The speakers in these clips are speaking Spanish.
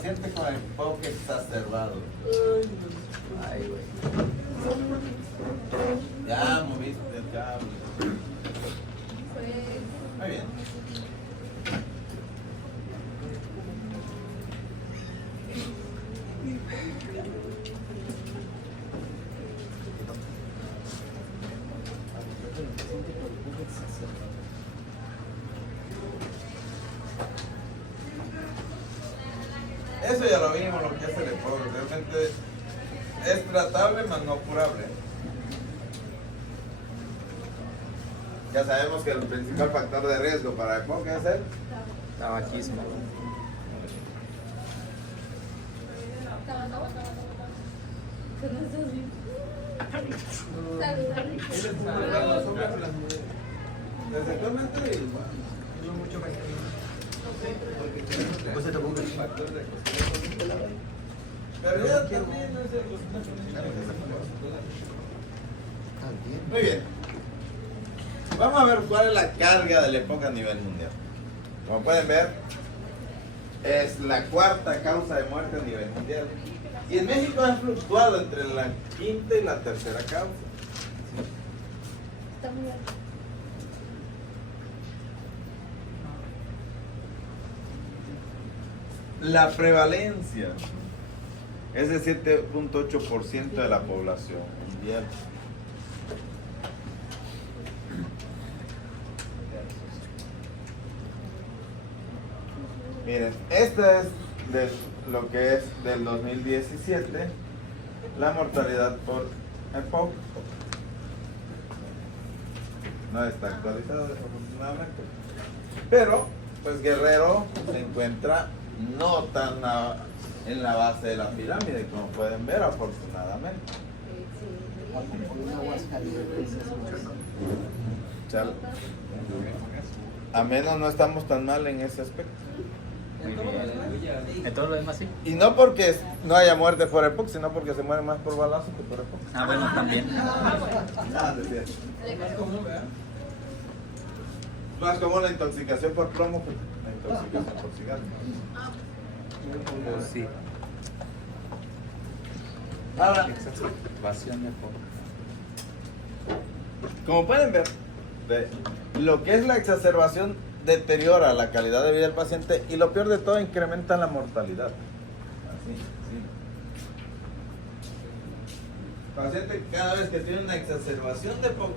Siente con el POC exacerbado. Ay, güey. Ya moviste el cable. Muy bien. Eso ya lo vimos, lo que es el EPOC. Realmente es tratable, mas no curable. Ya sabemos que el principal factor de riesgo para el EPOC es el Tabaquismo. Actualmente pero ya también no es el muy bien. Vamos a ver cuál es la carga del EPOC a nivel mundial. Como pueden ver, es la cuarta causa de muerte a nivel mundial. Y en México ha fluctuado entre la quinta y la tercera causa. Está muy alto. La prevalencia es de 7.8% de la población mundial. Miren, esta es de lo que es del 2017, la mortalidad por EPOC. No está actualizado desafortunadamente. Pero, pues Guerrero se encuentra no tan en la base de la pirámide, como pueden ver, afortunadamente. Chale. A menos no estamos tan mal en ese aspecto. En todo lo demás sí. Y no porque no haya muerte por EPOC, sino porque se muere más por balazo que por EPOC. Ah, bueno, también. Más común la intoxicación por plomo que la intoxicación por cigarro. Pues sí. Ahora, Exacerbación de poco. como pueden ver, lo que es la exacerbación deteriora la calidad de vida del paciente y lo peor de todo, incrementa la mortalidad. Así, sí. El paciente cada vez que tiene una exacerbación de EPOC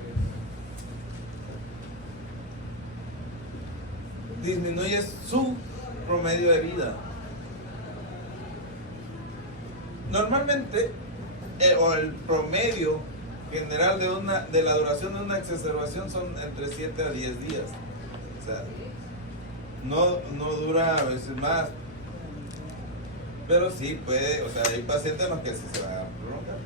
disminuye su promedio de vida. Normalmente, o el promedio general de la duración de una exacerbación son entre 7 a 10 días. O sea, no dura a veces más. Pero sí puede, o sea, hay pacientes en los que sí se va a prolongar.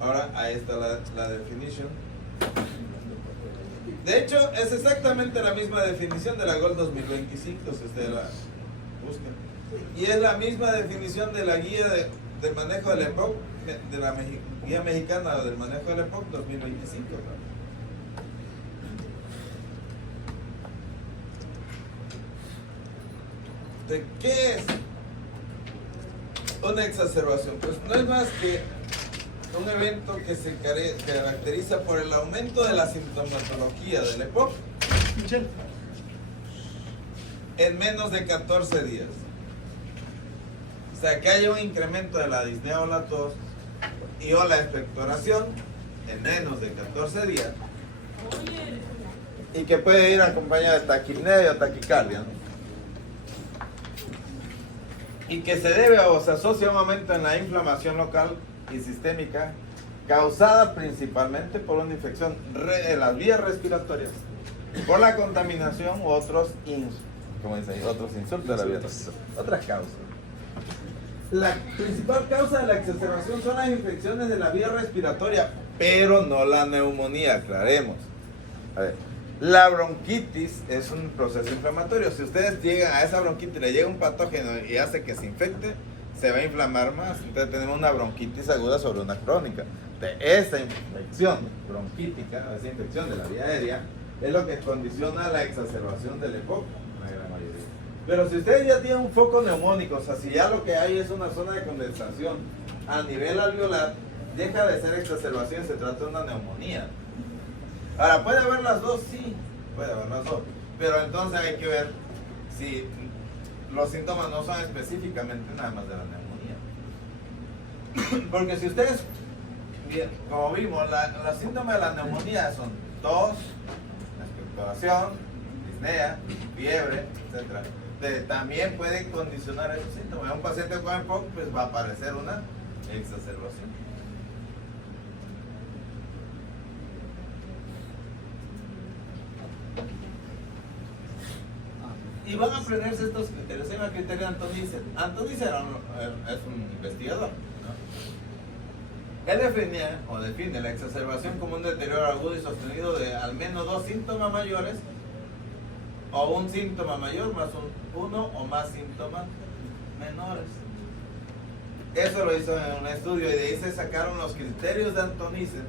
Ahora, ahí está la definition. De hecho, es exactamente la misma definición de la GOL 2025, si ustedes la buscan. Y es la misma definición de la guía de manejo del EPOC, de la guía mexicana del manejo del EPOC 2025. ¿De qué es una exacerbación? Pues no es más que un evento que se caracteriza por el aumento de la sintomatología del EPOC en menos de 14 días. O sea, que haya un incremento de la disnea o la tos y o la expectoración en menos de 14 días y que puede ir acompañado de taquipnea o taquicardia, ¿no? Y que se debe o se asocia a un aumento en la inflamación local y sistémica causada principalmente por una infección de las vías respiratorias, por la contaminación u otros insultos de la vía respiratoria. Otras causas. La principal causa de la exacerbación son las infecciones de la vía respiratoria, pero no la neumonía, aclaremos. A ver, la bronquitis es un proceso inflamatorio. Si ustedes llegan a esa bronquitis, le llega un patógeno y hace que se infecte, se va a inflamar más. Entonces tenemos una bronquitis aguda sobre una crónica. de esa infección bronquítica, esa infección de la vía aérea, es lo que condiciona la exacerbación del EPOC, la gran mayoría. Pero si ustedes ya tienen un foco neumónico, o sea, si ya lo que hay es una zona de condensación a nivel alveolar, deja de ser exacerbación y se trata de una neumonía. Ahora, ¿puede haber las dos? Sí, puede haber las dos. Pero entonces hay que ver si los síntomas no son específicamente nada más de la neumonía. Porque si ustedes, bien, como vimos, los síntomas de la neumonía son tos, expectoración, disnea, fiebre, etc. También pueden condicionar esos síntomas. Un paciente con EPOC pues va a aparecer una exacerbación. Y van a aprenderse estos criterios. Se llama criterio Antonisen. Antonisen es un investigador, ¿no? Él define la exacerbación como un deterioro agudo y sostenido de al menos dos síntomas mayores o un síntoma mayor más uno o más síntomas menores. Eso lo hizo en un estudio y de ahí se sacaron los criterios de Antonisen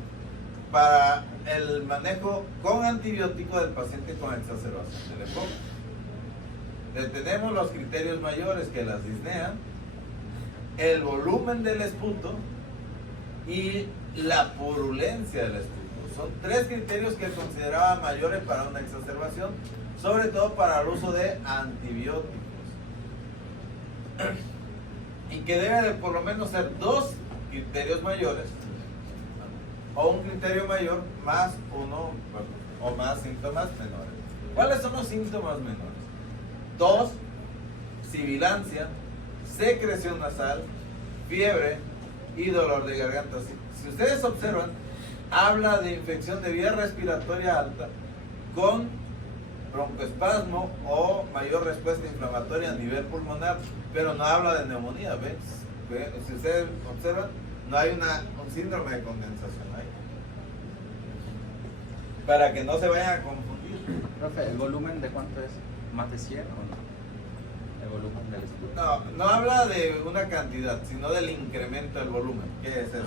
para el manejo con antibiótico del paciente con exacerbación del EPOC. Tenemos los criterios mayores que las disnea, el volumen del esputo y la purulencia del esputo. Son tres criterios que consideraba mayores para una exacerbación, sobre todo para el uso de antibióticos. Y que debe de por lo menos ser dos criterios mayores o un criterio mayor más uno o más síntomas menores. ¿Cuáles son los síntomas menores? Tos, sibilancia, secreción nasal, fiebre y dolor de garganta. Si ustedes observan, habla de infección de vía respiratoria alta con broncoespasmo o mayor respuesta inflamatoria a nivel pulmonar, pero no habla de neumonía, ¿ves? Si ustedes observan, no hay un síndrome de condensación ahí. Para que no se vayan a confundir. Profe, ¿el volumen de cuánto es? ¿Más de 100 o no? El volumen del esputo. No habla de una cantidad, sino del incremento del volumen. ¿Qué es eso?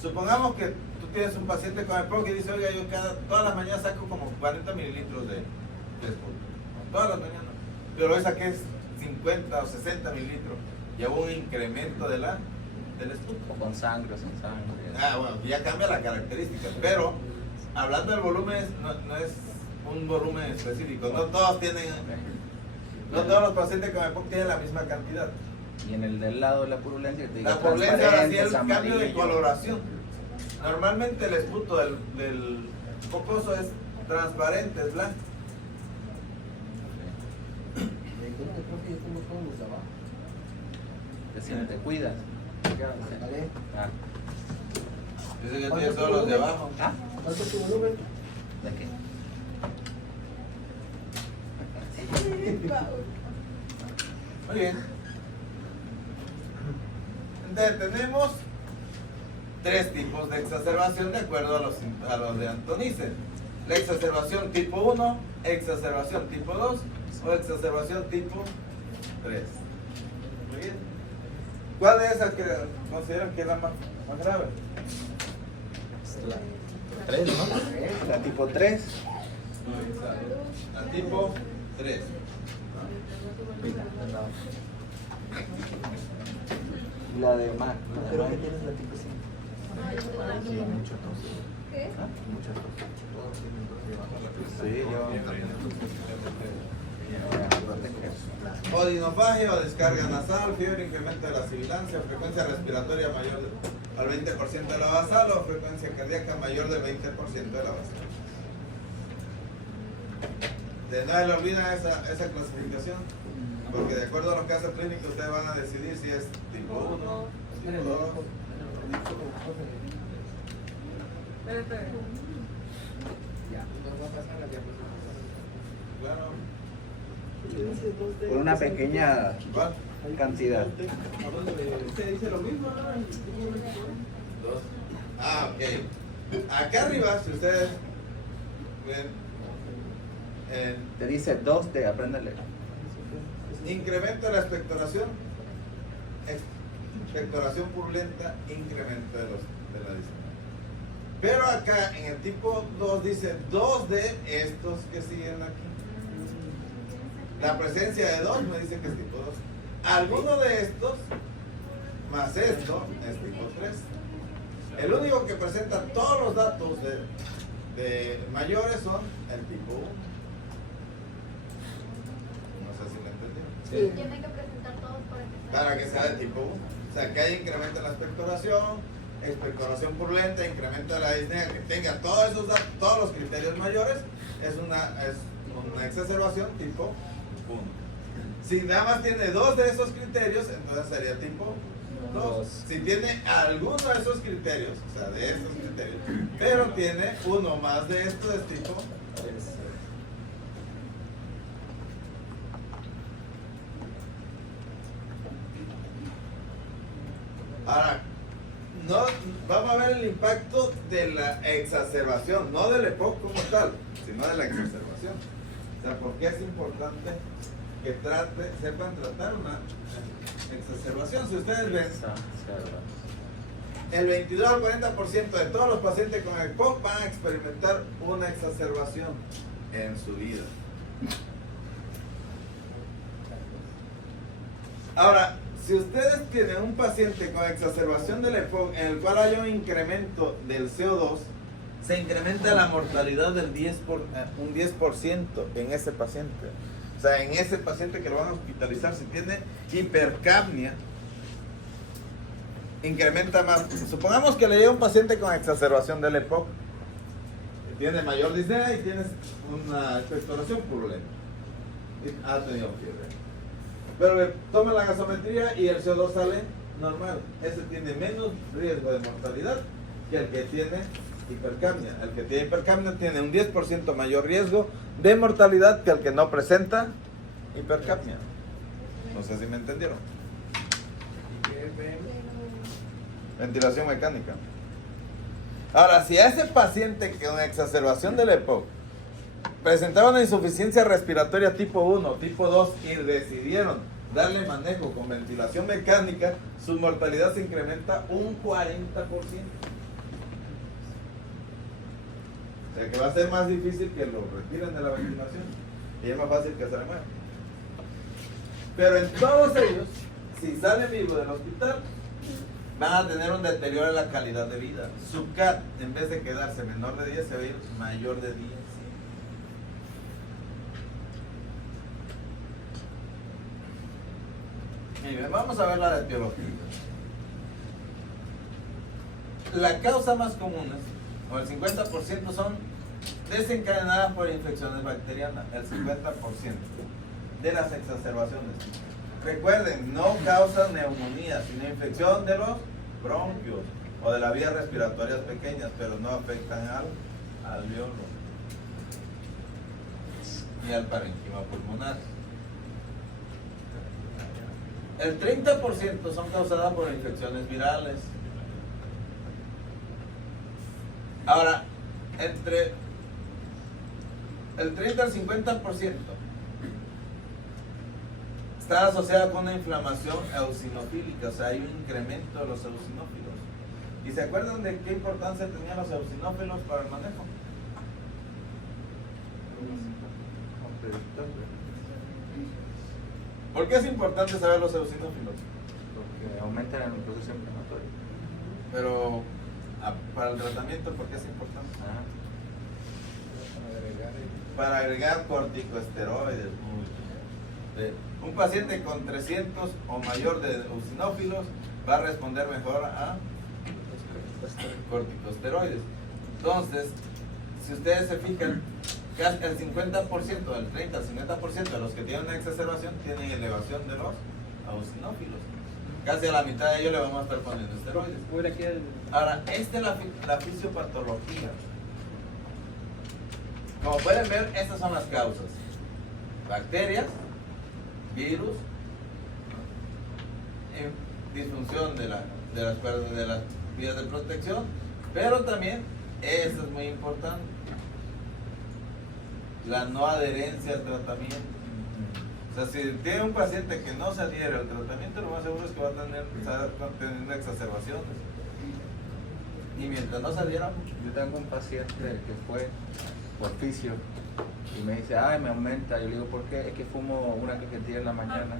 Supongamos que tú tienes un paciente con EPOC y dice, oiga, yo todas las mañanas saco como 40 mililitros de esputo. Todas las mañanas. Pero hoy saqué 50 o 60 mililitros. Y hubo un incremento del esputo. O con sangre o sin sangre. Bueno, ya cambia la característica. Pero, hablando del volumen, no es un volumen específico. No todos tienen... No todos los pacientes con EPOC tienen la misma cantidad. Y en el del lado de la purulencia, que te diga La purulencia ahora sí es el transparente, cambio de amarillo. coloración. Normalmente el esputo del focoso es transparente, es blanco. Te cuidas. Ah. Dice que tiene todos los de abajo. ¿Ah? ¿Cuánto es tu volumen? ¿De qué? Muy bien. Entonces tenemos tres tipos de exacerbación de acuerdo a los de Antonisen. La exacerbación tipo 1, exacerbación tipo 2 o exacerbación tipo 3. Muy bien. ¿Cuál de esas que consideran que es la más grave? La 3, ¿no? La tipo 3. La tipo 3. La de más. Creo que tienes la tipo 5. Sí, mucho tos. ¿Qué? Mucha tos. Sí, Odinofagia o descarga nasal, fiebre, incremento de la sibilancia, frecuencia respiratoria mayor al 20% de la basal o frecuencia cardíaca mayor del 20% de la basal. De no le olviden esa clasificación, porque de acuerdo a los casos clínicos ustedes van a decidir si es tipo 1, tipo 2. Claro. Con una pequeña ¿Cuál? cantidad. Usted dice lo mismo, ¿no? Dos. Ok. Acá arriba, si ustedes ven, Te dice 2 de apréndele. incremento de la expectoración, expectoración purulenta, incremento de la disnea. Pero acá en el tipo 2 dice 2 de estos que siguen aquí. La presencia de 2 me dice que es tipo 2. Alguno de estos más esto es tipo 3. El único que presenta todos los datos de mayores son el tipo 1. No sé si me entendieron. Sí, tienen que presentar todos Para que sea de tipo 1. O sea, que haya incremento en la expectoración purulenta, incremento de la disnea, que tenga todos esos datos, todos los criterios mayores, es una exacerbación tipo 1. Si nada más tiene 2 de esos criterios, entonces sería tipo 2. Si tiene alguno de esos criterios, o sea, de estos criterios, pero tiene uno más de estos, es tipo 3. Ahora, no, vamos a ver el impacto de la exacerbación, no del EPOC como tal, sino de la exacerbación. O sea, ¿por qué es importante que sepan tratar una exacerbación? Si ustedes ven, el 22 al 40% de todos los pacientes con EPOC van a experimentar una exacerbación en su vida. Ahora, si ustedes tienen un paciente con exacerbación del EPOC en el cual hay un incremento del CO2, se incrementa la mortalidad del un 10% en ese paciente. O sea, en ese paciente que lo van a hospitalizar, si tiene hipercapnia, incrementa más. Supongamos que le llega un paciente con exacerbación del EPOC, que tiene mayor disnea y tiene una expectoración purulenta. Ha tenido fiebre. Pero le toma la gasometría y el CO2 sale normal. Ese tiene menos riesgo de mortalidad que el que tiene hipercapnia. El que tiene hipercapnia tiene un 10% mayor riesgo de mortalidad que el que no presenta hipercapnia. No sé si me entendieron. Ventilación mecánica. Ahora, si a ese paciente con exacerbación del EPOC presentaba una insuficiencia respiratoria tipo 1, tipo 2 y decidieron darle manejo con ventilación mecánica, su mortalidad se incrementa un 40%. O sea que va a ser más difícil que lo retiren de la ventilación y es más fácil que se le muera. Pero en todos ellos, si salen vivos del hospital, van a tener un deterioro en la calidad de vida. Su CAT, en vez de quedarse menor de 10, se va a ir mayor de 10. Miren, vamos a ver la etiología. La causa más común, o el 50%, son desencadenadas por infecciones bacterianas, el 50% de las exacerbaciones. Recuerden, no causan neumonía, sino infección de los bronquios o de las vías respiratorias pequeñas, pero no afectan al alveolo y al parénquima pulmonar. El 30% son causadas por infecciones virales. Ahora, entre el 30 al 50% está asociada con una inflamación eosinofílica, o sea, hay un incremento de los eosinófilos. ¿Y se acuerdan de qué importancia tenían los eosinófilos para el manejo? ¿Por qué es importante saber los eosinófilos? Porque aumentan el proceso inflamatorio. Pero para el tratamiento, ¿por qué es importante? Para agregar corticosteroides. Un paciente con 300 o mayor de eosinófilos va a responder mejor a corticosteroides. Entonces, si ustedes se fijan, casi el 50%, del 30 al 50% de los que tienen una exacerbación tienen elevación de los eosinófilos. Casi a la mitad de ellos le vamos a estar poniendo esteroides. Ahora, esta es la fisiopatología. Como pueden ver, estas son las causas: bacterias, virus, disfunción de las cuerdas de las vías de protección, pero también, esto es muy importante, la no adherencia al tratamiento. O sea, si tiene un paciente que no se adhiere al tratamiento, lo más seguro es que va a tener exacerbaciones. Y mientras no saliera, Yo tengo un paciente que fue por fisio y me dice, ay, me aumenta. Yo le digo, ¿por qué? Es que fumo una cajetilla en la mañana.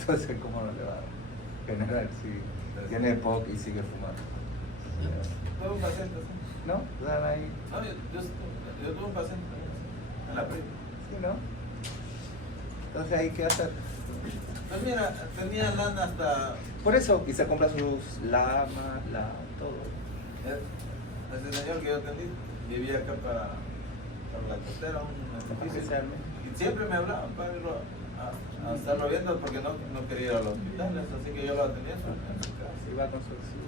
Entonces, ¿cómo no le va a generar si tiene POC y sigue fumando? tuve un paciente así. ¿No? ¿Están ahí? No, yo tuve un paciente en la prima. Sí, ¿no? Entonces, ¿ahí qué hacer? Pues mira, tenía lana hasta. Por eso, y se compra sus lamas, todo. Ese señor que yo atendí vivía acá para la costera, un edificio. Y siempre me hablaban para irlo a estarlo viendo porque no quería ir a los hospitales, así que yo lo atendía en su casa. Iba con su oxígeno.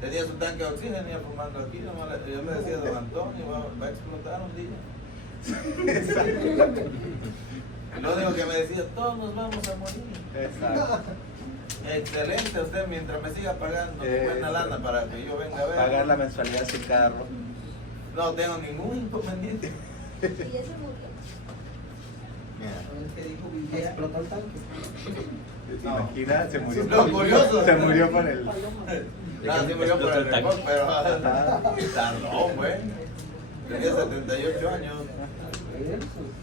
Tenía su tanque de oxígeno, iba fumando aquí, yo le decía, don Antonio, va a explotar un día. Y lo único que me decía, todos nos vamos a morir. Exacto. Excelente, usted mientras me siga pagando buena lana para que yo venga a ver. Pagar la mensualidad sin carro. No tengo ningún inconveniente. Y ese murió. El que dijo Villa explotó el tanque. ¿Te imaginas? Se murió. Lo curioso. Se murió por el. No, sí murió por el récord, pero tardó, güey. Tenía 78 años.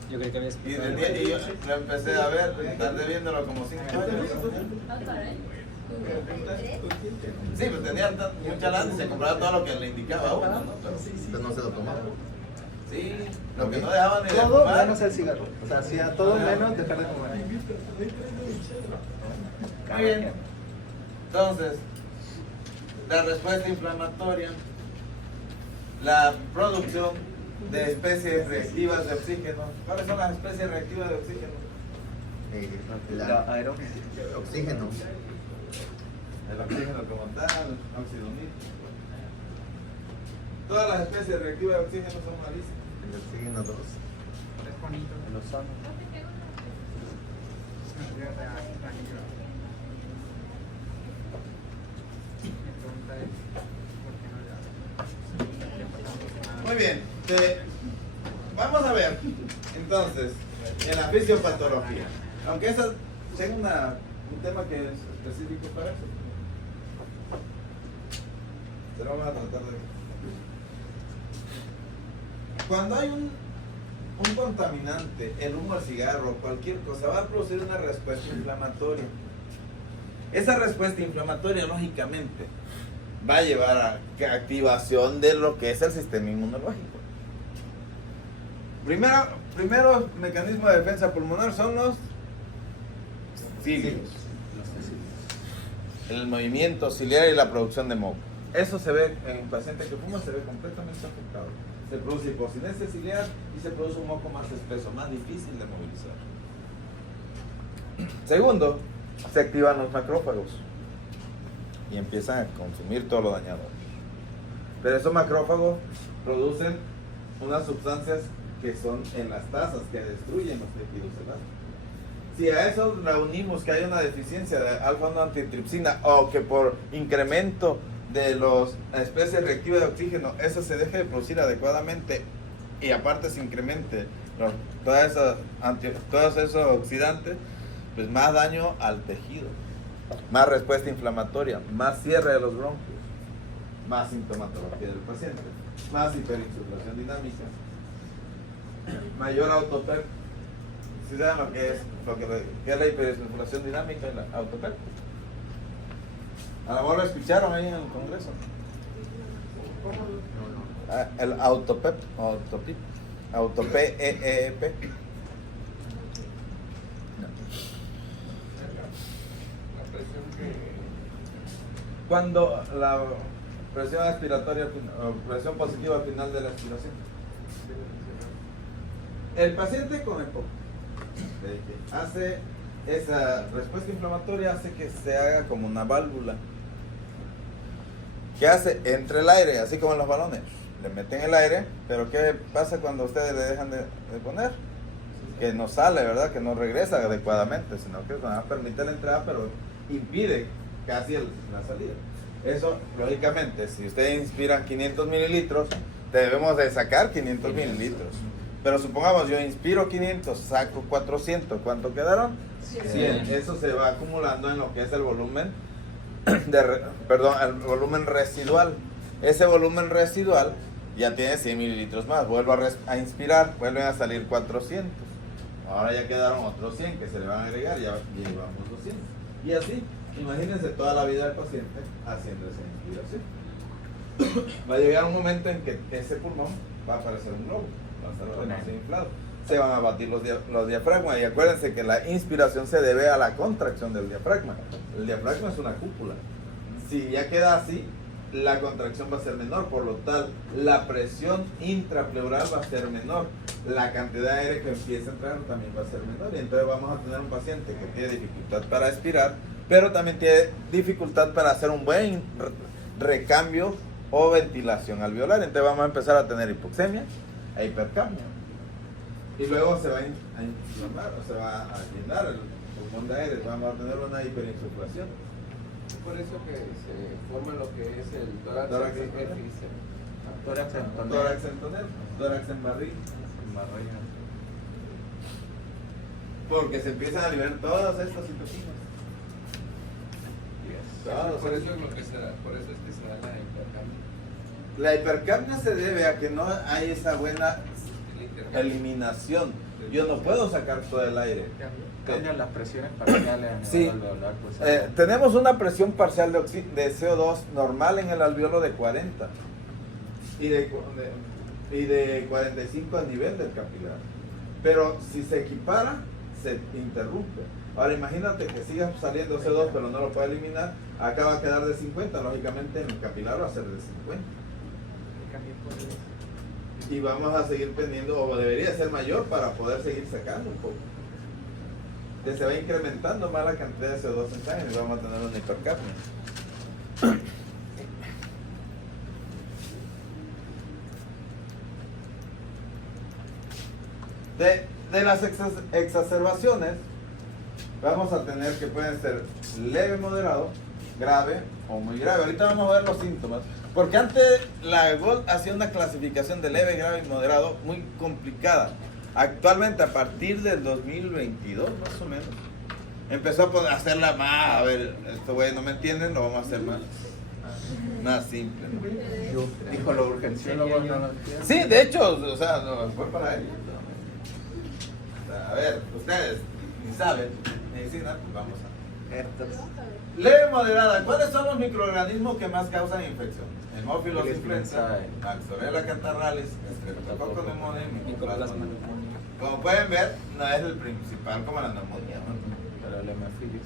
Yo creo que había Y yo lo empecé a ver, tardé viéndolo como 5 años. Sí, pues tenía mucha lana y se compraba todo lo que le indicaba a uno, ¿no? Pero no se lo tomaba. sí, lo que no dejaban ni de Todo fumar. menos el cigarro. O sea, hacía todo menos dejar de fumar. Muy bien. Entonces, la respuesta inflamatoria, la producción de especies reactivas de oxígeno. ¿Cuáles son las especies reactivas de oxígeno? La aeróbica. Oxígeno. El oxígeno como tal, óxido nítrico. Todas las especies reactivas de oxígeno son malísimas. El oxígeno 2. El ozono. Muy bien, vamos a ver entonces en la fisiopatología, aunque esa tengo un tema que es específico para eso, se lo vamos a tratar de ver. Cuando hay un contaminante, el humo del cigarro, cualquier cosa, va a producir una respuesta inflamatoria. Esa respuesta inflamatoria, lógicamente, va a llevar a activación de lo que es el sistema inmunológico. Primero mecanismo de defensa pulmonar son los cilios. El movimiento ciliar y la producción de moco. Eso se ve en un paciente que fuma, se ve completamente afectado. Se produce hipocinesia ciliar y se produce un moco más espeso, más difícil de movilizar. Segundo, se activan los macrófagos y empiezan a consumir todo lo dañado. Pero esos macrófagos producen unas sustancias que son elastasas, que destruyen los tejidos elásticos. Si a eso reunimos que hay una deficiencia de alfa-1 antitripsina o que por incremento de las especies reactivas de oxígeno, eso se deje de producir adecuadamente y aparte se incremente todos esos oxidantes, pues más daño al tejido, más respuesta inflamatoria, más cierre de los bronquios, más sintomatología del paciente, más hiperinsuflación dinámica, mayor autopep. ¿Sí saben lo que es la hiperinsuflación dinámica y la autopep? A lo mejor lo escucharon ahí en el Congreso. El autopep, autoPEEP. Cuando la presión aspiratoria o presión positiva al final de la aspiración. El paciente con EPOC hace esa respuesta inflamatoria, hace que se haga como una válvula. ¿Qué hace? Entra el aire, así como en los balones. Le meten el aire, pero ¿qué pasa cuando ustedes le dejan de poner? Que no sale, ¿verdad? Que no regresa adecuadamente, sino que va a permitir la entrada, pero impide casi la salida. Eso, lógicamente, si ustedes inspiran 500 mililitros, debemos de sacar 500 mililitros. Pero supongamos, yo inspiro 500, saco 400, ¿cuánto quedaron? 100. Eso se va acumulando en lo que es el volumen, el volumen residual. ese volumen residual ya tiene 100 mililitros más. Vuelvo a inspirar, vuelven a salir 400. Ahora ya quedaron otros 100 que se le van a agregar, ya llevamos 200. Y así, imagínense toda la vida del paciente haciendo esa inspiración. Va a llegar un momento en que ese pulmón va a parecer un globo, va a estar demasiado inflado. Se van a batir los diafragmas, y acuérdense que la inspiración se debe a la contracción del diafragma. El diafragma es una cúpula. Si ya queda así, la contracción va a ser menor, por lo tal la presión intrapleural va a ser menor, la cantidad de aire que empieza a entrar también va a ser menor, y entonces vamos a tener un paciente que tiene dificultad para expirar, pero también tiene dificultad para hacer un buen recambio o ventilación alveolar. Entonces vamos a empezar a tener hipoxemia e hipercapnia, y luego se va a inflamar o se va a llenar el pulmón de aire, vamos a tener una hiperinsuflación. Por eso que se forma lo que es el tórax Tórax en tonel, tórax en barriga. Porque se empiezan a liberar todas estas citoquinas. Por eso es lo que se da, por eso es que se da la hipercapnia. La hipercapnia se debe a que no hay esa buena eliminación. Yo no puedo sacar todo el aire. Cambian las presiones parciales a Sí. nivel alveolar, pues, Tenemos una presión parcial de CO2 normal en el alveolo de 40 y de 45 a nivel del capilar. Pero si se equipara, se interrumpe. Ahora imagínate que siga saliendo CO2 pero no lo puede eliminar, acá va a quedar de 50, lógicamente en el capilar va a ser de 50. Y vamos a seguir teniendo, o debería ser mayor para poder seguir sacando un poco. Que se va incrementando más la cantidad de CO2 en sangre y vamos a tener una hipercapnia. De las exacerbaciones, vamos a tener que pueden ser leve, moderado, grave o muy grave. Ahorita vamos a ver los síntomas. Porque antes la GOLD hacía una clasificación de leve, grave y moderado muy complicada. Actualmente, a partir del 2022, más o menos, empezó a hacerla más, a ver, esto güey no me entienden, lo vamos a hacer más simple, ¿no? dijo los urgenciólogos, no lo entienden. Sí, de hecho, o sea, no, fue para ellos. A ver, ustedes ni saben medicina, pues vamos a... Leve, moderada, ¿cuáles son los microorganismos que más causan infección? Hemófilos influenza, Maxtorella catarrhalis, Streptococcus pneumoniae, Mycoplasma. Como pueden ver, no es el principal como la neumonía, ¿no? Pero el hemofilis.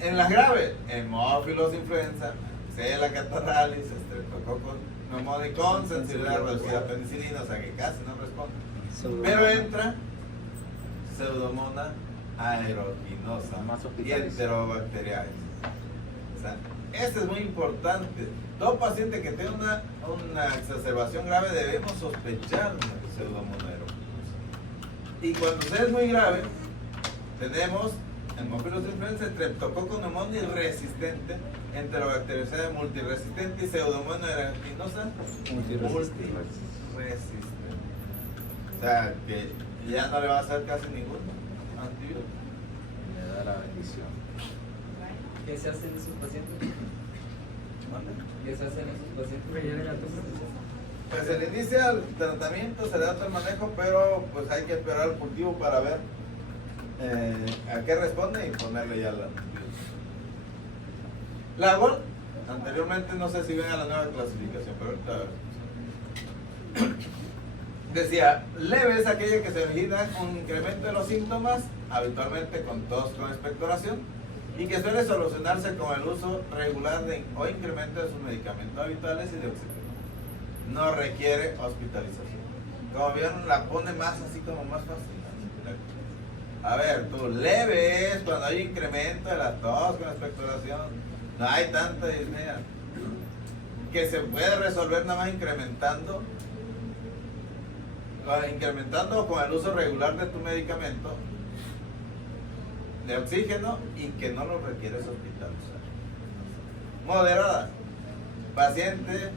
En las graves, Hemófilos influenza, Xella catarrhalis, Streptococcus pneumoniae con sensibilidad reducida a penicilina, o sea que casi no responde. Pero entra Pseudomonas aeruginosa y Enterobacteriaceae. O sea, este es muy importante. Todo paciente que tenga una exacerbación grave debemos sospechar de Pseudomonas aeruginosa. Y cuando sea es muy grave, tenemos Hemófilos influenza, Streptococcus pneumoniae resistente, Enterobacteriaceae multiresistente y Pseudomonas aeruginosa multiresistente. O sea, que ya no le va a hacer casi ningún antibiótico. Le da la bendición. ¿Qué se hacen esos pacientes? ¿Qué se hacen esos pacientes? Pues se le inicia el tratamiento, se le da todo el manejo, pero pues hay que esperar el cultivo para ver a qué responde y ponerle ya la antibiótico. La GOL, anteriormente no sé si ven a la nueva clasificación, pero ahorita decía, leve es aquella que se origina con un incremento de los síntomas, habitualmente con tos con expectoración, y que suele solucionarse con el uso regular o incremento de sus medicamentos habituales y de oxígeno. No requiere hospitalización. Como vieron, la pone más así como más fácil. A ver, tú, leve es cuando hay incremento de la tos con expectoración. No hay tanta disnea. Que se puede resolver nada más incrementando con el uso regular de tu medicamento de oxígeno y que no lo requieres hospitalizar. Moderada, paciente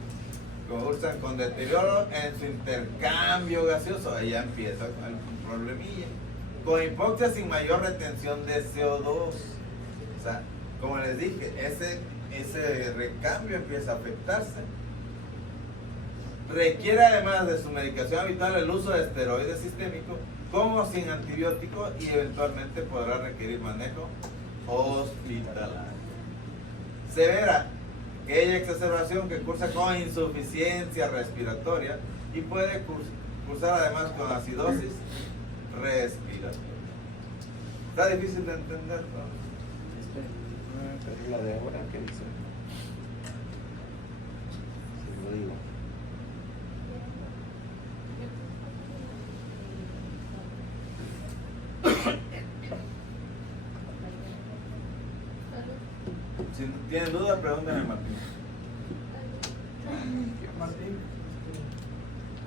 con deterioro en su intercambio gaseoso, ahí ya empieza con el problemilla. Con hipoxia sin mayor retención de CO2, o sea, como les dije, ese recambio empieza a afectarse Requiere además de su medicación habitual el uso de esteroide sistémico con o sin antibiótico y eventualmente podrá requerir manejo hospitalario. Severa, aquella exacerbación que cursa con insuficiencia respiratoria y puede cursar además con acidosis respiratoria. Está difícil de entender, ¿no? Pero es la de ahora, ¿qué dice? Si lo digo. Si tienen dudas, pregúntenme a Martín.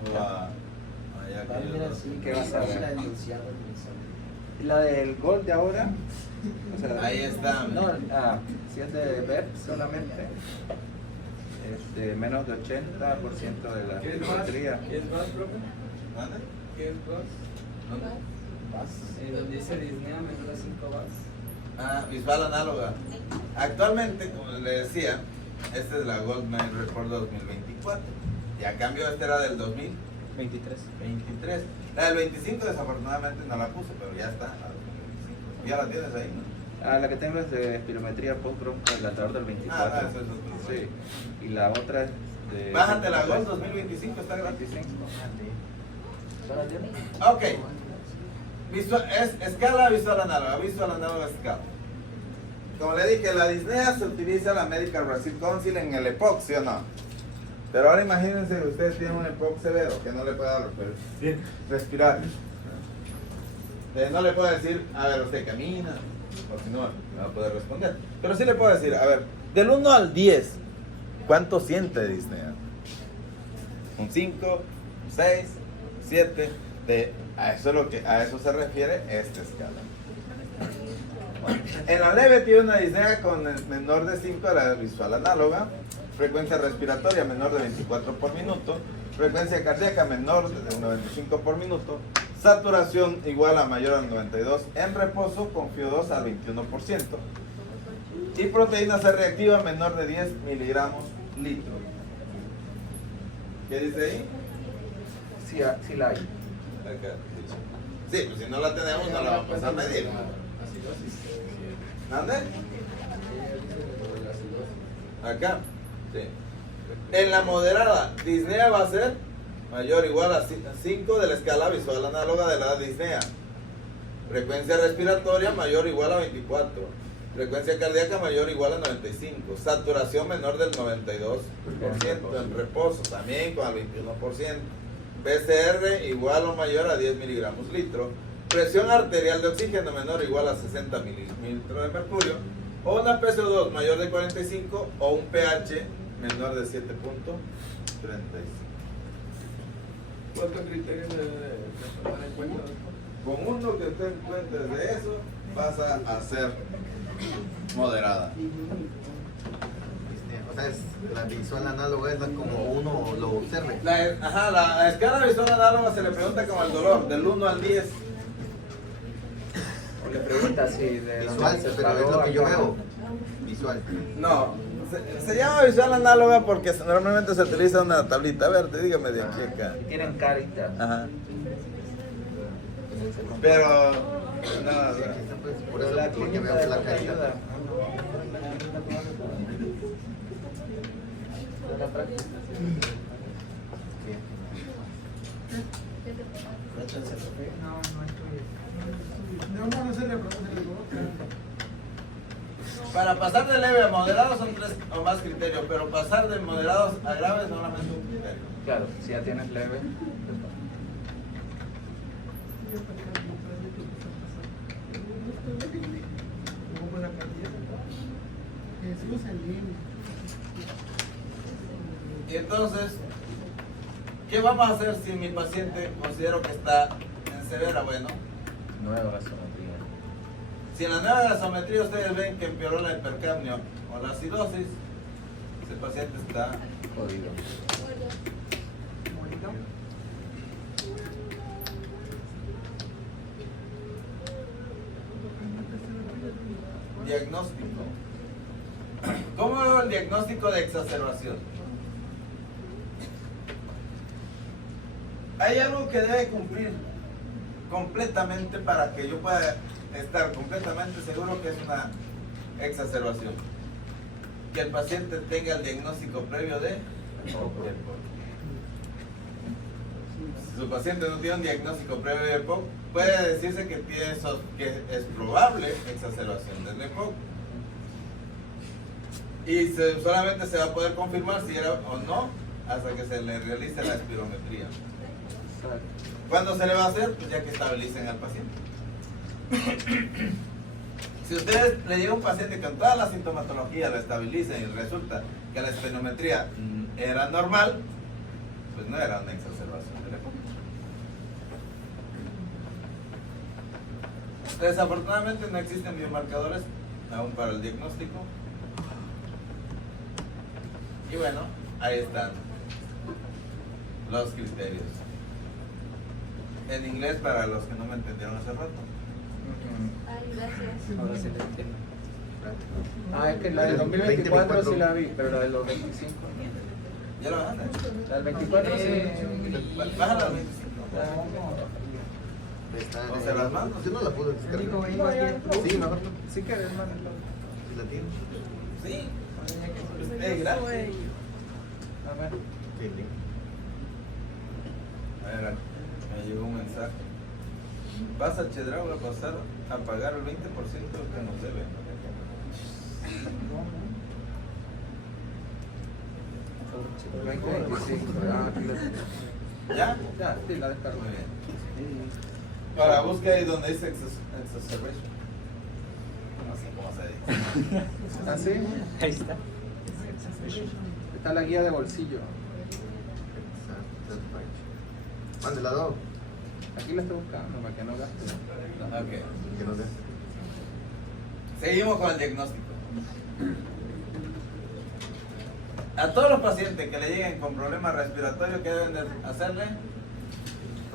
O a allá que yo no- ¿Qué vas a ver? La denunciada, ¿Y la del gol de ahora? O sea, Ahí está. No, si es de BEP solamente, menos de 80% de la ¿Qué es geometría. más? ¿Qué es más, profe? ¿Dónde? ¿Qué es más? ¿Dónde? Donde dice Disney menor a 5 vas. Visual análoga. Actualmente, como les decía, esta es la Goldman Report 2024. Y a cambio esta era del 2023. 23. La del 25 desafortunadamente no la puse, pero ya está. La 2025. Ya la tienes ahí, ¿no? La que tengo es de espirometría post-bronco-dilatador del 24. Eso es otro. Sí. Y la otra es de... Bájate la Gold 2025, está gratis. 25. Ok. Escala visual análoga escala. Como le dije, la disnea se utiliza la Medical Brazil Council en el EPOC, ¿sí o no? Pero ahora imagínense que ustedes tienen un EPOC severo que no le puede dar respirar. No le puedo decir, a ver, usted camina, porque no va a poder responder. Pero sí le puedo decir, a ver, del 1 al 10, ¿cuánto siente disnea? ¿Un 5? ¿Un 6? ¿Un 7? A eso se refiere esta escala. En la leve tiene una disnea con el menor de 5 a la visual análoga, frecuencia respiratoria menor de 24 por minuto, frecuencia cardíaca menor de 95 por minuto, saturación igual a mayor al 92 en reposo con FIO2 al 21% y proteína C reactiva menor de 10 miligramos litro. ¿Qué dice ahí? Sí la hay. Acá. Sí, pues si no la tenemos no la vamos a medir. ¿Dónde? Acá. Sí. En la moderada, disnea va a ser mayor o igual a 5 de la escala visual análoga de la disnea. Frecuencia respiratoria mayor o igual a 24. Frecuencia cardíaca mayor o igual a 95. Saturación menor del 92%. En reposo también con el 21%. PCR igual o mayor a 10 miligramos litro. Presión arterial de oxígeno menor o igual a 60 mililitros de mercurio. O una PCO2 mayor de 45 o un pH menor de 7.35. ¿Cuántos criterios de tomar en cuenta? Con uno que tú encuentres de eso, vas a hacer moderada. O sea, la visual análoga es la como uno lo observe. La escala visual análoga se le pregunta como el dolor, del 1 al 10. O le pregunta si de Visual, pero es lo que yo veo. Visual. No, se llama visual análoga porque normalmente se utiliza una tablita verde, dígame de aquí a acá. Tienen caritas. Ajá. Pero, no, Pues, por eso la porque clínica veo de la lo que ayuda. carita. para pasar de leve a moderado son 3 o más criterios, pero pasar de moderados a graves solamente un criterio. Claro, si ya tienes leve. Y entonces, ¿qué vamos a hacer si mi paciente considero que está en severa? Bueno, Nueva gasometría. si en la nueva gasometría ustedes ven que empeoró la hipercapnia o la acidosis, ese paciente está Jodido. diagnóstico. ¿Cómo veo el diagnóstico de exacerbación? Hay algo que debe cumplir completamente para que yo pueda estar completamente seguro que es una exacerbación. Que el paciente tenga el diagnóstico previo de EPOC. Si su paciente no tiene un diagnóstico previo de EPOC, puede decirse que que es probable exacerbación del EPOC. Y solamente se va a poder confirmar si era o no hasta que se le realice la espirometría. ¿Cuándo se le va a hacer? Pues ya que estabilicen al paciente. Si ustedes le llega un paciente con toda la sintomatología, lo estabilizan y resulta que la espirometría era normal, pues no era una exacerbación del EPOC. Desafortunadamente no existen biomarcadores aún para el diagnóstico. Y bueno, ahí están los criterios. En inglés para los que no me entendieron hace rato. Ay, gracias. Ahora sí lo entiendo. Es que la del 2024 sí la vi, pero la de los 25 no. ¿Ya lo van a hacer? La del 24 sí. Bájala al 25. Está ¿O se las mando? Yo no la pude descargar. Sí, mejor no. Sí que eres más. Si la tienes. Sí. Gracias. A ver. Sí, sí. A ver, me llegó un mensaje. Vas a Chedraui a pasar a pagar el 20% que nos debe. 2025. Aquí lo tengo. ¿Ya? Ya, sí, la descargo. Muy bien. Para búsqueda ahí donde dice exacerbation. No sé cómo se dice. ¿Ah, sí? Ahí está. Está la guía de bolsillo. Mándela dos. Aquí la estoy buscando para que no gaste. Ok. Que no dé. Seguimos con el diagnóstico. A todos los pacientes que le lleguen con problemas respiratorios, ¿qué deben de hacerle?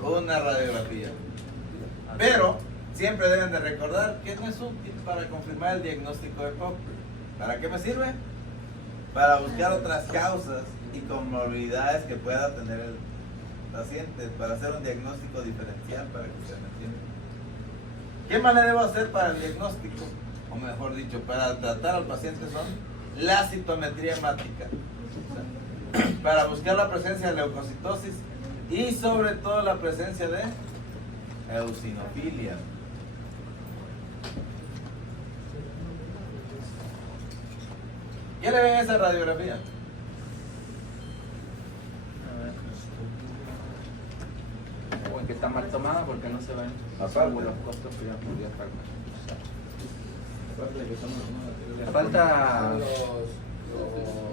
Una radiografía. Pero siempre deben de recordar que no es útil para confirmar el diagnóstico de EPOC. ¿Para qué me sirve? Para buscar otras causas y comorbilidades que pueda tener el paciente, para hacer un diagnóstico diferencial, para que ustedes me entiendan. ¿Qué más le debo hacer para el diagnóstico? O mejor dicho, para tratar al paciente son la citometría hemática, o sea, para buscar la presencia de leucocitosis y sobre todo la presencia de eosinofilia. ¿Qué le ven a esa radiografía? O en que está mal tomada porque no se ven Aparte. los costos que ya podía pagar. Le falta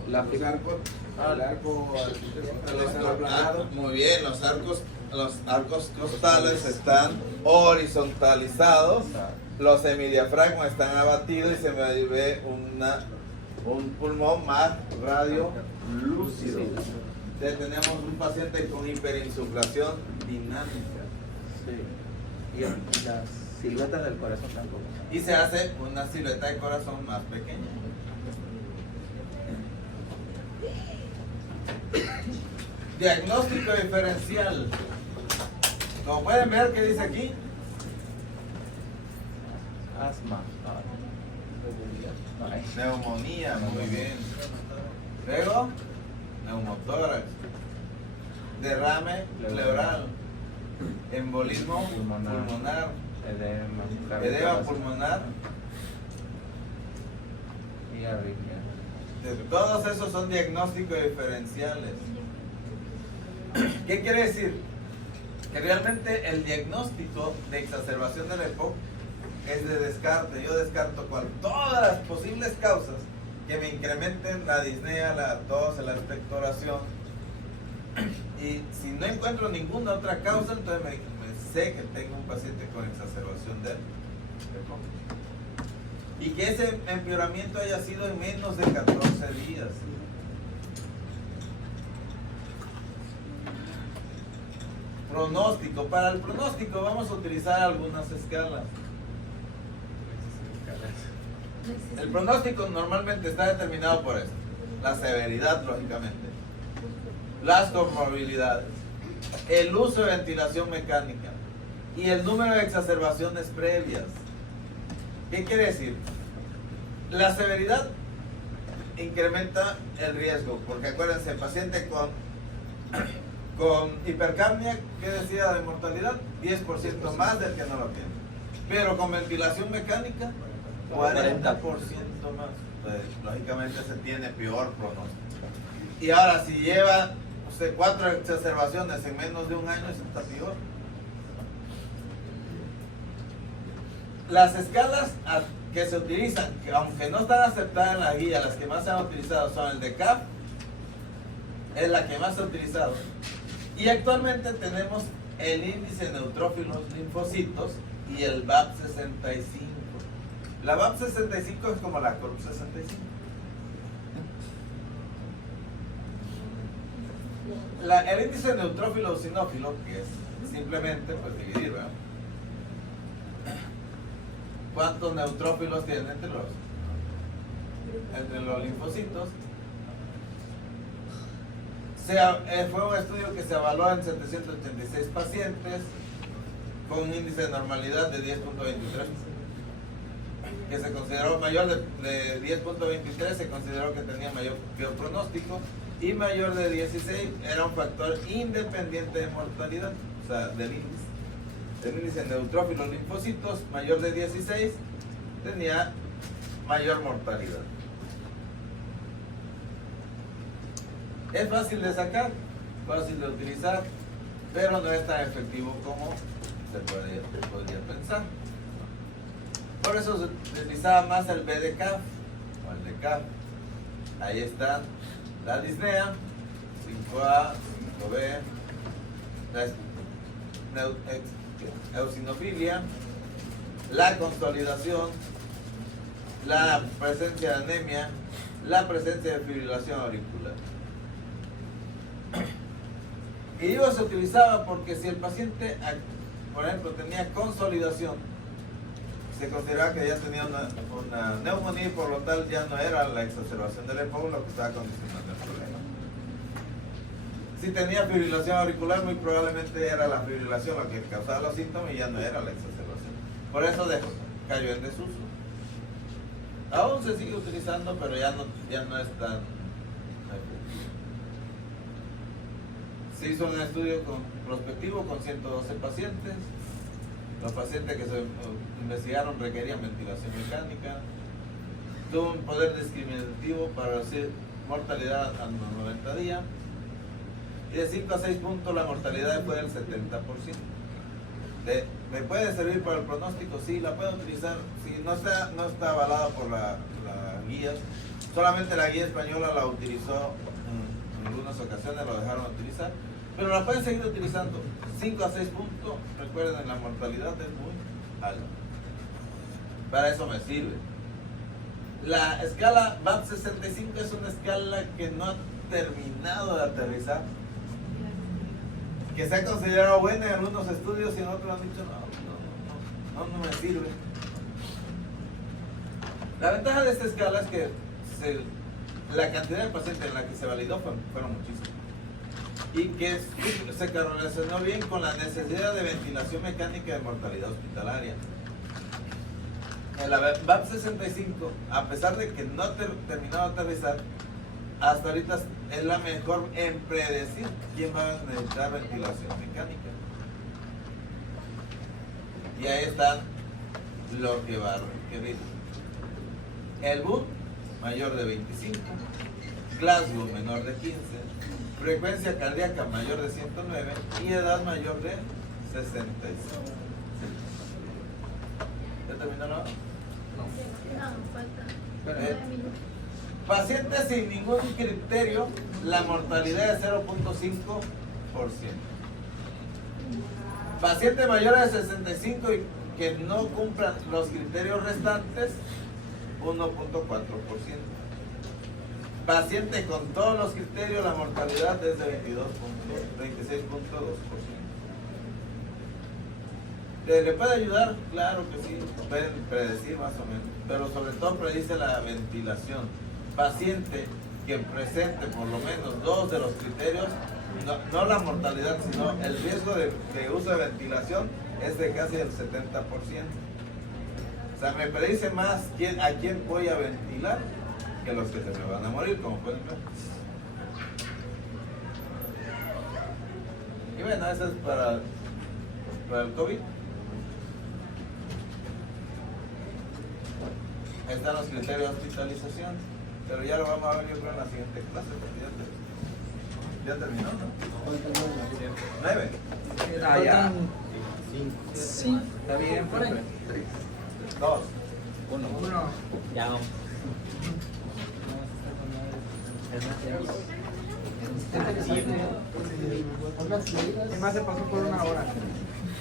el arco muy bien, los arcos costales están horizontalizados, los semidiafragmas están abatidos y se me ve un pulmón más radio lúcido. Entonces tenemos un paciente con hiperinsuflación dinámica. Sí. Y las siluetas del corazón tampoco. Y se hace una silueta de corazón más pequeña. Diagnóstico diferencial. Como pueden ver, ¿qué dice aquí? Asma. Neumonía, muy bien. Luego, neumotórax. Derrame pleural. Embolismo pulmonar. Edema pulmonar. Y arritmia. Todos esos son diagnósticos diferenciales. ¿Qué quiere decir? Que realmente el diagnóstico de exacerbación del EPOC es de descarte. Yo descarto todas las posibles causas que me incrementen la disnea, la tos, la expectoración. Y si no encuentro ninguna otra causa, entonces me sé que tengo un paciente con exacerbación del EPOC. Y que ese empeoramiento haya sido en menos de 14 días. Pronóstico. Para el pronóstico vamos a utilizar algunas escalas. El pronóstico normalmente está determinado por esto. La severidad, lógicamente. Las comorbilidades. el uso de ventilación mecánica y el número de exacerbaciones previas. ¿Qué quiere decir? La severidad incrementa el riesgo, porque acuérdense, el paciente con hipercapnia, ¿qué decía de mortalidad? 10% más del que no lo tiene. Pero con ventilación mecánica, 40% más. Pues, lógicamente se tiene peor pronóstico. Y ahora, si lleva 4 exacerbaciones en menos de un año, eso está peor. Las escalas que se utilizan, que aunque no están aceptadas en la guía, las que más se han utilizado son el de CAP, es la que más se ha utilizado. Y actualmente tenemos el índice de neutrófilos linfocitos y el VAP65. La VAP65 es como la CORP65. El índice de neutrófilo eosinófilo, que es simplemente pues dividir, ¿verdad? ¿Cuántos neutrófilos tienen entre los linfocitos? Fue un estudio que se evaluó en 786 pacientes con un índice de normalidad de 10.23, que se consideró mayor de 10.23, se consideró que tenía peor pronóstico, y mayor de 16 era un factor independiente de mortalidad, o sea, del índice. El índice de neutrófilos linfocitos mayor de 16 tenía mayor mortalidad. Es fácil de sacar, fácil de utilizar, pero no es tan efectivo como se podría pensar. Por eso se utilizaba más el BDCAF o el DCAF. Ahí están la disnea, 5A, 5B, la eosinofilia, la consolidación, la presencia de anemia, la presencia de fibrilación auricular. Y digo se utilizaba porque si el paciente, por ejemplo, tenía consolidación, se consideraba que ya tenía una neumonía y por lo tal ya no era la exacerbación del EPO lo que estaba condicionando el problema. Si tenía fibrilación auricular, muy probablemente era la fibrilación lo que causaba los síntomas y ya no era la exacerbación. Por eso cayó en desuso. Aún se sigue utilizando, pero ya no es tan efectivo. Se hizo un estudio prospectivo con 112 pacientes. Los pacientes que se investigaron requerían ventilación mecánica. Tuvo un poder discriminativo para reducir mortalidad a los 90 días. Y de 5 a 6 puntos la mortalidad fue del 70%. ¿Me puede servir para el pronóstico? Sí, la puedo utilizar. Sí, no está avalada por la guía. Solamente la guía española la utilizó en algunas ocasiones, lo dejaron utilizar. Pero la pueden seguir utilizando. 5 a 6 puntos, recuerden, la mortalidad es muy alta. Para eso me sirve. La escala VAP65 es una escala que no ha terminado de aterrizar. Que se ha considerado buena en algunos estudios y en otros han dicho no me sirve. La ventaja de esta escala es que la cantidad de pacientes en la que se validó fueron muchísimos. Y que se correlacionó bien con la necesidad de ventilación mecánica de mortalidad hospitalaria. En la VAP65, a pesar de que no ha terminado de aterrizar, hasta ahorita es la mejor en predecir quién va a necesitar ventilación mecánica. Y ahí están lo que va a requerir. El BUT mayor de 25, Glasgow menor de 15, frecuencia cardíaca mayor de 109 y edad mayor de 65. ¿Ya terminó la hora? Pacientes sin ningún criterio, la mortalidad es 0.5%. Pacientes mayores de 65 y que no cumplan los criterios restantes, 1.4%. Pacientes con todos los criterios, la mortalidad es de 26.2%. ¿Le puede ayudar? Claro que sí, pueden predecir más o menos, pero sobre todo predice la ventilación. Paciente que presente por lo menos 2 de los criterios no la mortalidad, sino el riesgo de uso de ventilación es de casi el 70%. O sea, me predice más a quién voy a ventilar que los que se me van a morir, como pueden ver. Y bueno, eso es para el COVID. Ahí están los criterios de hospitalización, pero ya lo vamos a ver yo creo en la siguiente clase, porque ya terminó, ¿no? 9. Ah, ya. 5. Está bien, profe. 2. 1. Ya vamos. ¿Qué más se pasó por una hora?